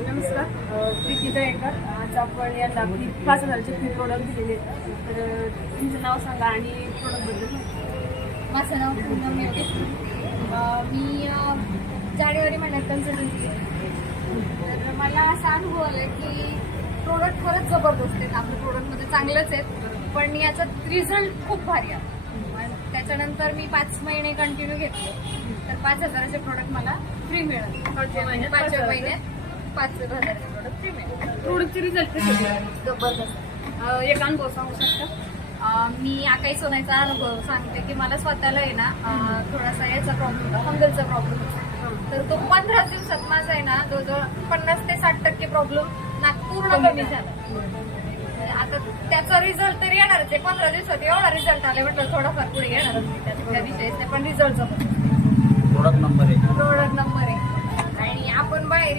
नमस्कार, प्रीती दरेकर. आज आपण याला 5,000चे फ्री प्रोडक्ट दिलेले आहेत. तर तुमचं नाव सांगा आणि प्रोडक्टबद्दल. माझं नाव पूनम योगेश. मी जानेवारी महिन्यात कन्सल्टन्सी तर मला असा अनुभव आला की प्रोडक्ट खरंच जबरदस्त आहेत. आपल्या प्रोडक्टमध्ये चांगलंच आहेत, पण याचा रिझल्ट खूप भारी आहे. त्याच्यानंतर मी 5 महिने कंटिन्यू घेतले, तर 5,000चे प्रोडक्ट मला फ्री मिळाले. 5व्या महिन्यात 5,000चे प्रोडक्ट फ्री मिळाले. प्रोडक्टचे रिझल्ट कसे जबरदस्त. एक अनुभव सांगू शकता? मी आकाई सोनायचा अनुभव सांगते की मला स्वतःला आहे ना थोडासा याचा प्रॉब्लेम होता, फंगलचा प्रॉब्लेम होता. तर तो 15 दिवसात माझा आहे ना जवळजवळ 50 ते 60% प्रॉब्लेम पूर्ण कमी झाला. आता त्याचा रिझल्ट तरी येणारच आहे. 15 दिवसात एवढा रिझल्ट आला म्हटलं थोडाफार पुढे येणारच नाही, त्या विषयच नाही, पण result product number 1 product number 1. आणि आपण बाहेर